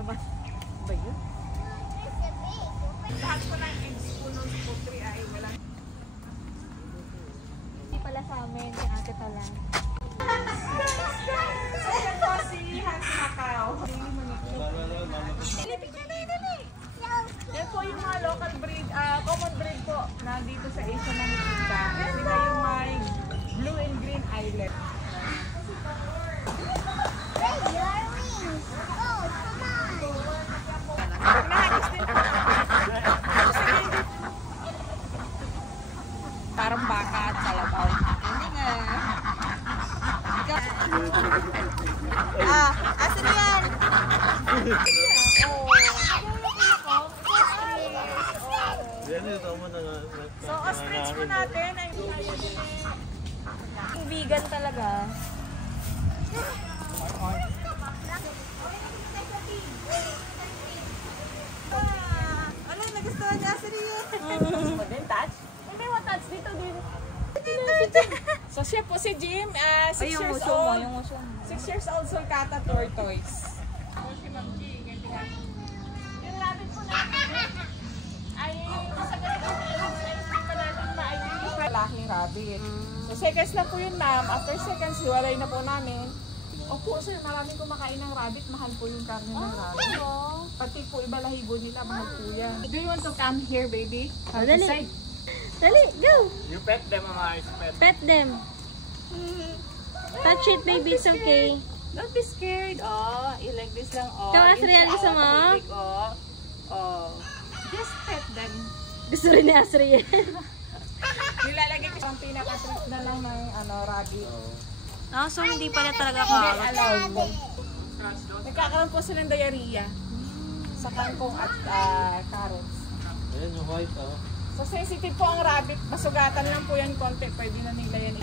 naman. Ba yun? Lahat po ng eggs po ng poultry ay walang. Hindi pala sa amin, si Ate Talang. So yan po si Hans Macau. Yan po yung mga local breed, common breed po na dito sa Asia na nakikita. Sila yung may blue and green islet. Nahagis din po. Parang baka at kalabaw. Hindi nga. Asan yan? So, ostrich po natin ay Vegan talaga. ano, nagustuhan niya sa riyo? Then touch? Hindi mo touch dito din. So, siya po si Jim, 6 years old. 6 years old sulcata tortoise. Si Ma'am G, yung rabbit po natin ay sa ganito hindi pa natin ma-identify laking rabbit. So, seconds lang po yun, ma'am. After seconds, hiwalay na po namin. Opo, sir, maraming kumakain ng rabbit. Mahal po yung karne ng rabbit. Pati po ibalahibo nila, mahal po yan. Do you want to come here, baby? Dali. Dali, go! You pet them, Mama. Pet. Pet them. Touch it, baby. It's okay. Don't be scared. Oh, you like this lang. Oh, Ikaw, Asriel, gusto mo? Oh, oh. Just pet them. Gusto rin ni Asriel. Nilalagay ko ang pinaka-treat na lang ng rabbit. So hindi pala talaga Hindi allowed. Nagkakaroon po sila ng diarrhea sa kangkong at carrots. Ayan yung white, oh. So sensitive po ang rabbit. Masugatan lang po yan konti. Pwede na nila yan.